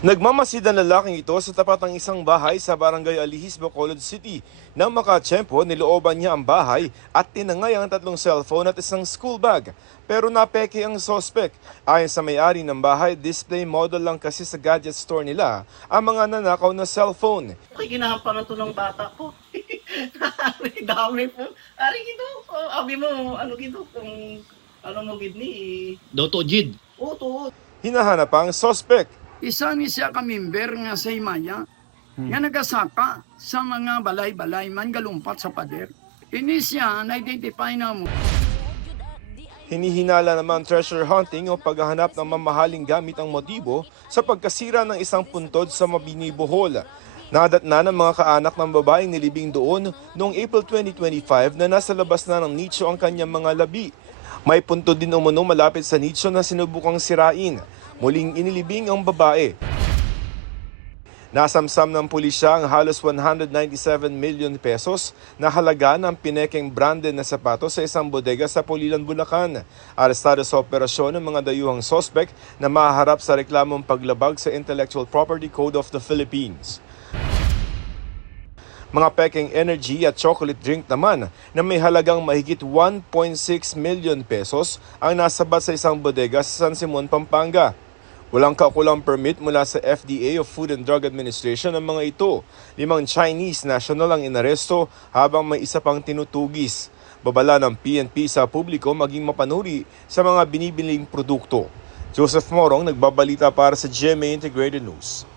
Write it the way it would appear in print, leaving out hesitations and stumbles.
Nagmamasid ang lalaking ito sa tapat ng isang bahay sa barangay Alihis, Bacolod City. Nang makatsyempo, nilooban niya ang bahay at tinangay ang 3 cellphone at isang school bag. Pero napeke ang sospek. Ayon sa may-ari ng bahay, display model lang kasi sa gadget store nila ang mga nanakaw na cellphone. Kinahampangan to ng bata ko. Ari dami po. Ari gito. Abi mo, ano gito, kung ano mo gidni. Doto Jid. O to. Hinahanap ang sospek. Isa ni siya ka member nga sa Himaya, nga nagasaka sa mga balay-balay man galumpat sa pader. Ini siya na-identify na mo. Hinihinala naman treasure hunting o paghahanap ng mamahaling gamit ang motibo sa pagkasira ng isang puntod sa Mabini, Bohol. Nadatna ng mga kaanak ng babaeng nilibing doon noong April 2025 na nasa labas na ng nicho ang kanyang mga labi. May puntod din umano malapit sa nicho na sinubukang sirain. Muling inilibing ang babae. Nasamsam ng pulisya ang halos 197 million pesos na halaga ng pinekeng branded na sapatos sa isang bodega sa Pulilan, Bulacan. Arestado sa operasyon ng mga dayuhang sospek na mahaharap sa reklamong paglabag sa Intellectual Property Code of the Philippines. Mga peking energy at chocolate drink naman na may halagang mahigit 1.6 million pesos ang nasabat sa isang bodega sa San Simon, Pampanga. Walang kakulang permit mula sa FDA o Food and Drug Administration ang mga ito. 5 Chinese national ang inaresto habang may isa pang tinutugis. Babala ng PNP sa publiko maging mapanuri sa mga binibiling produkto. Joseph Morong, nagbabalita para sa GMA Integrated News.